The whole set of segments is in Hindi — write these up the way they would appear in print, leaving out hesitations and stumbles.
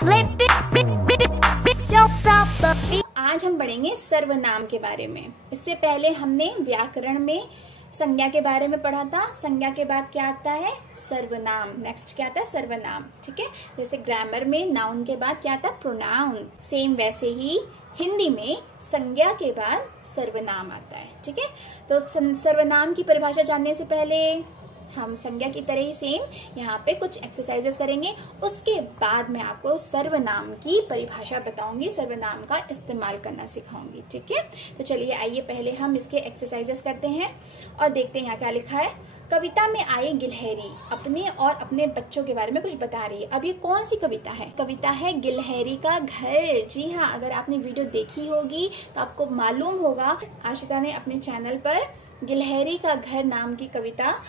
आज हम पढ़ेंगे सर्वनाम के बारे में। इससे पहले हमने व्याकरण में संज्ञा के बारे में पढ़ा था। संज्ञा के बाद क्या आता है? सर्वनाम। नेक्स्ट क्या आता है? सर्वनाम। ठीक है, जैसे ग्रामर में नाउन के बाद क्या आता है? प्रोनाउन। सेम वैसे ही हिंदी में संज्ञा के बाद सर्वनाम आता है। ठीक है, तो सर्वनाम की परिभाषा जानने से पहले हम संज्ञा की तरह ही सेम यहाँ पे कुछ एक्सरसाइजेस करेंगे। उसके बाद मैं आपको सर्वनाम की परिभाषा बताऊंगी, सर्वनाम का इस्तेमाल करना सिखाऊंगी। ठीक है, तो चलिए आइए पहले हम इसके एक्सरसाइजेस करते हैं और देखते हैं यहाँ क्या लिखा है। कविता में आई गिलहरी अपने और अपने बच्चों के बारे में कुछ बता रही है। अब ये कौन सी कविता है? कविता है गिलहरी का घर। जी हाँ, अगर आपने वीडियो देखी होगी तो आपको मालूम होगा आशिता ने अपने चैनल पर गिलहरी का घर नाम की कविता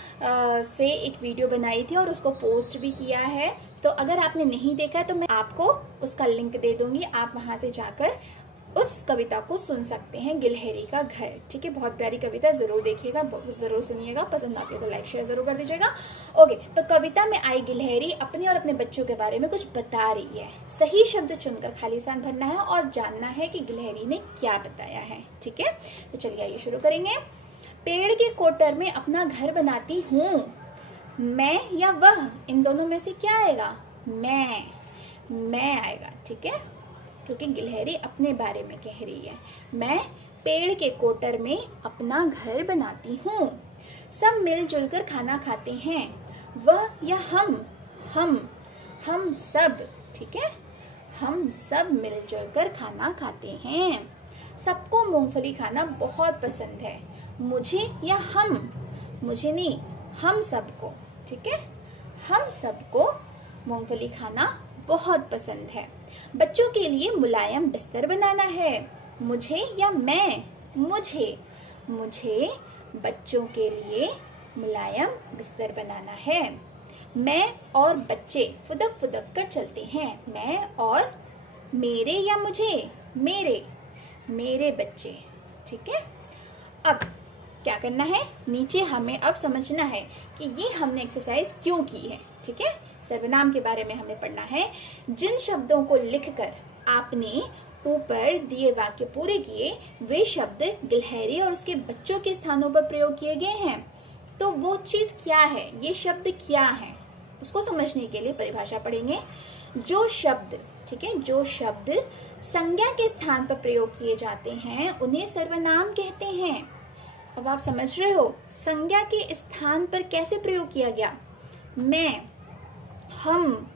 से एक वीडियो बनाई थी और उसको पोस्ट भी किया है। तो अगर आपने नहीं देखा तो मैं आपको उसका लिंक दे दूंगी, आप वहां से जाकर उस कविता को सुन सकते हैं, गिलहरी का घर। ठीक है, बहुत प्यारी कविता, जरूर देखिएगा, जरूर सुनिएगा। पसंद आती है तो लाइक शेयर जरूर कर दीजिएगा। ओके, तो कविता में आई गिलहरी अपने और अपने बच्चों के बारे में कुछ बता रही है। सही शब्द चुनकर खाली स्थान भरना है और जानना है कि गिलहरी ने क्या बताया है। ठीक है, तो चलिए आइए शुरू करेंगे। पेड़ के कोटर में अपना घर बनाती हूँ। मैं या वह, इन दोनों में से क्या आएगा? मैं आएगा। ठीक है, क्योंकि गिलहरी अपने बारे में कह रही है। मैं पेड़ के कोटर में अपना घर बनाती हूँ। सब मिलजुल कर खाना खाते हैं। वह या हम सब। ठीक है, हम सब मिलजुल कर खाना खाते हैं। सबको मूंगफली खाना बहुत पसंद है। मुझे या मुझे नहीं, हम सबको। ठीक है, हम सबको मूंगफली खाना बहुत पसंद है। बच्चों के लिए मुलायम बिस्तर बनाना है। मुझे या मैं? मुझे बच्चों के लिए मुलायम बिस्तर बनाना है। मैं और बच्चे फुदक फुदक कर चलते हैं। मैं और मेरे या मुझे? मेरे बच्चे। ठीक है, अब क्या करना है? नीचे हमें अब समझना है कि ये हमने एक्सरसाइज क्यों की है। ठीक है, सर्वनाम के बारे में हमें पढ़ना है। जिन शब्दों को लिखकर आपने ऊपर दिए वाक्य पूरे किए, वे शब्द गिलहरी और उसके बच्चों के स्थानों पर प्रयोग किए गए हैं। तो वो चीज क्या है? ये शब्द क्या है? उसको समझने के लिए परिभाषा पढ़ेंगे। जो शब्द, ठीक है, जो शब्द संज्ञा के स्थान पर प्रयोग किए जाते हैं उन्हें सर्वनाम कहते हैं। अब आप समझ रहे हो संज्ञा के स्थान पर कैसे प्रयोग किया गया? मैं, हम,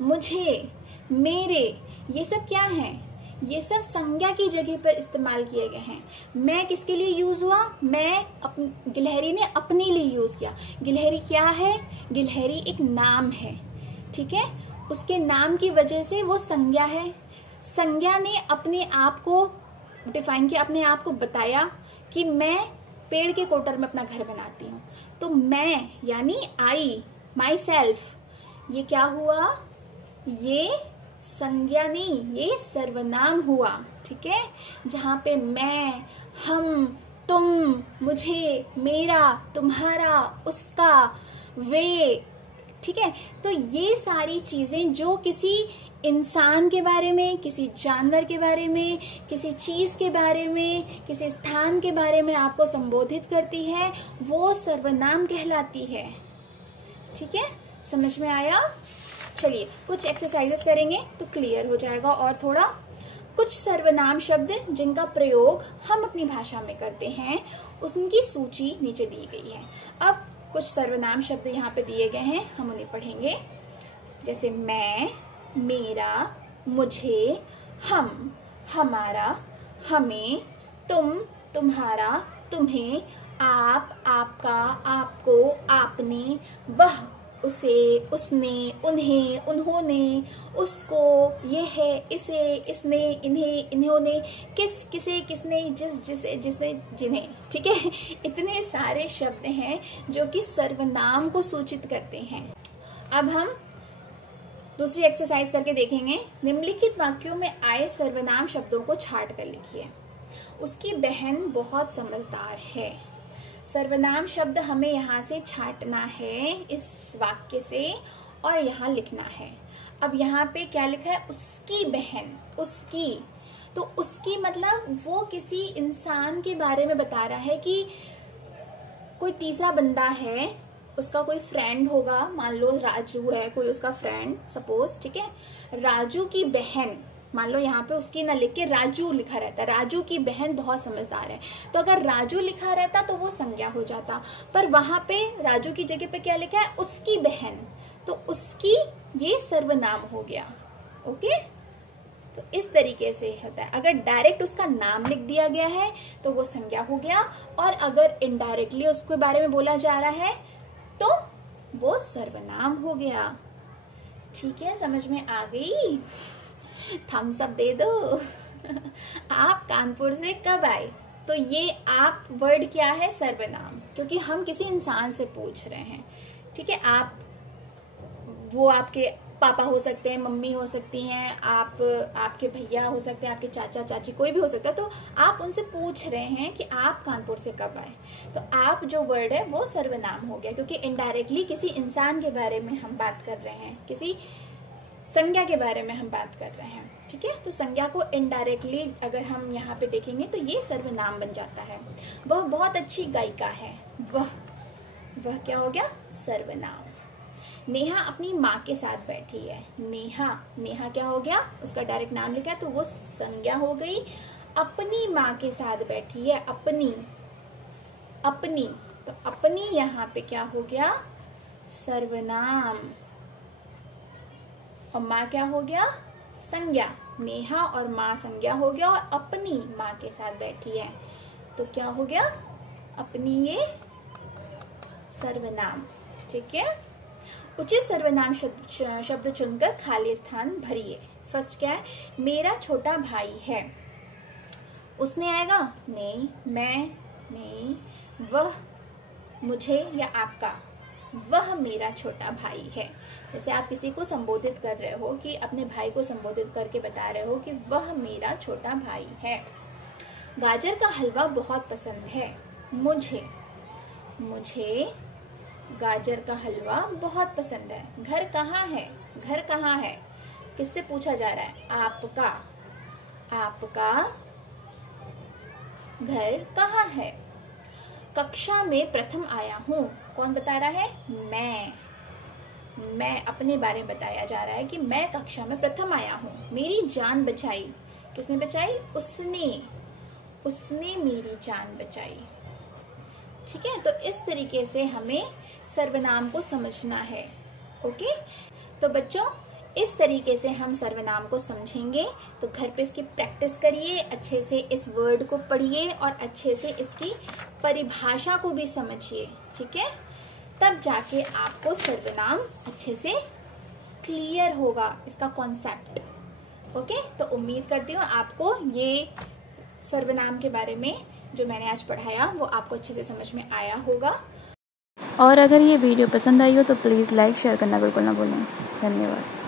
मुझे, मेरे, ये सब क्या है? ये सब संज्ञा की जगह पर इस्तेमाल किए गए हैं। मैं किसके लिए यूज हुआ? गिलहरी ने अपने लिए यूज किया। गिलहरी क्या है? गिलहरी एक नाम है। ठीक है, उसके नाम की वजह से वो संज्ञा है। संज्ञा ने अपने आप को डिफाइन किया, अपने आप को बताया कि मैं पेड़ के कोटर में अपना घर बनाती हूँ। तो मैं यानी आई, माई सेल्फ, ये क्या हुआ? ये संज्ञा नहीं, ये सर्वनाम हुआ। ठीक है, जहां पे मैं, हम, तुम, मुझे, मेरा, तुम्हारा, उसका, वे। ठीक है, तो ये सारी चीजें जो किसी इंसान के बारे में, किसी जानवर के बारे में, किसी चीज के बारे में, किसी स्थान के बारे में आपको संबोधित करती है, वो सर्वनाम कहलाती है। ठीक है, समझ में आया? चलिए कुछ एक्सरसाइजेस करेंगे तो क्लियर हो जाएगा। और थोड़ा कुछ सर्वनाम शब्द जिनका प्रयोग हम अपनी भाषा में करते हैं उनकी सूची नीचे दी गई है। अब कुछ सर्वनाम शब्द यहाँ पे दिए गए हैं, हम उन्हें पढ़ेंगे। जैसे मैं, मेरा, मुझे, हम, हमारा, हमें, तुम, तुम्हारा, तुम्हें, आप, आपका, आपको, आपने, वह, उसे, उसने, उन्हें, उन्होंने, उसको, यह है, इसे, इसने, इन्हें, इन्होंने, किस, किसे, किसने, जिस, जिसे, जिसने, जिन्हें। ठीक है, इतने सारे शब्द हैं जो कि सर्वनाम को सूचित करते हैं। अब हम दूसरी एक्सरसाइज करके देखेंगे। निम्नलिखित वाक्यों में आए सर्वनाम शब्दों को छांट कर लिखिए। उसकी बहन बहुत समझदार है। सर्वनाम शब्द हमें यहाँ से छांटना है इस वाक्य से और यहाँ लिखना है। अब यहाँ पे क्या लिखा है, उसकी बहन, उसकी, तो उसकी मतलब वो किसी इंसान के बारे में बता रहा है कि कोई तीसरा बंदा है, उसका कोई फ्रेंड होगा, मान लो राजू है कोई उसका फ्रेंड सपोज, ठीक है, राजू की बहन, मान लो यहाँ पे उसकी ना लिख के राजू लिखा रहता, राजू की बहन बहुत समझदार है, तो अगर राजू लिखा रहता तो वो संज्ञा हो जाता, पर वहां पे राजू की जगह पे क्या लिखा है, उसकी बहन, तो उसकी ये सर्वनाम हो गया। ओके, तो इस तरीके से होता है। अगर डायरेक्ट उसका नाम लिख दिया गया है तो वो संज्ञा हो गया, और अगर इनडायरेक्टली उसके बारे में बोला जा रहा है तो वो सर्वनाम हो गया। ठीक है, समझ में आ गई? थम्स अप दे दो। आप कानपुर से कब आए? तो ये आप वर्ड क्या है, सर्वनाम, क्योंकि हम किसी इंसान से पूछ रहे हैं। ठीक है, आप, वो आपके पापा हो सकते हैं, मम्मी हो सकती हैं, आपके भैया हो सकते हैं, आपके चाचा चाची, कोई भी हो सकता है, तो आप उनसे पूछ रहे हैं कि आप कानपुर से कब आए, तो आप जो वर्ड है वो सर्वनाम हो गया, क्योंकि इनडायरेक्टली किसी इंसान के बारे में हम बात कर रहे हैं, किसी संज्ञा के बारे में हम बात कर रहे हैं। ठीक है, तो संज्ञा को इनडायरेक्टली अगर हम यहाँ पे देखेंगे तो ये सर्वनाम बन जाता है। वह बहुत अच्छी गायिका है, वह क्या हो गया, सर्वनाम। नेहा अपनी माँ के साथ बैठी है, नेहा क्या हो गया, उसका डायरेक्ट नाम लिखा है तो वो संज्ञा हो गई। अपनी माँ के साथ बैठी है, अपनी, तो अपनी यहाँ पे क्या हो गया, सर्वनाम, और माँ क्या हो गया, संज्ञा। नेहा और माँ संज्ञा हो गया, और अपनी माँ के साथ बैठी है तो क्या हो गया, अपनी ये सर्वनाम। ठीक है, उचित सर्वनाम शब्द चुनकर खाली स्थान भरिए। फर्स्ट क्या है, मेरा छोटा भाई है, उसने आएगा, नहीं, मैं, नहीं, वह, मुझे या आपका, वह मेरा छोटा भाई है। जैसे आप किसी को संबोधित कर रहे हो, कि अपने भाई को संबोधित करके बता रहे हो कि वह मेरा छोटा भाई है। गाजर का हलवा बहुत पसंद है, मुझे गाजर का हलवा बहुत पसंद है। घर कहाँ है, घर कहाँ है, किससे पूछा जा रहा है, आपका घर कहाँ है। कक्षा में प्रथम आया हूँ, कौन बता रहा है, मैं अपने बारे में बताया जा रहा है कि मैं कक्षा में प्रथम आया हूँ। मेरी जान बचाई, किसने बचाई, उसने मेरी जान बचाई। ठीक है, तो इस तरीके से हमें सर्वनाम को समझना है। ओके, तो बच्चों इस तरीके से हम सर्वनाम को समझेंगे, तो घर पे इसकी प्रैक्टिस करिए, अच्छे से इस वर्ड को पढ़िए और अच्छे से इसकी परिभाषा को भी समझिए। ठीक है, तब जाके आपको सर्वनाम अच्छे से क्लियर होगा, इसका कॉन्सेप्ट। ओके, तो उम्मीद करती हूँ आपको ये सर्वनाम के बारे में जो मैंने आज पढ़ाया वो आपको अच्छे से समझ में आया होगा। और अगर ये वीडियो पसंद आई हो तो प्लीज़ लाइक शेयर करना बिल्कुल ना भूलें। धन्यवाद।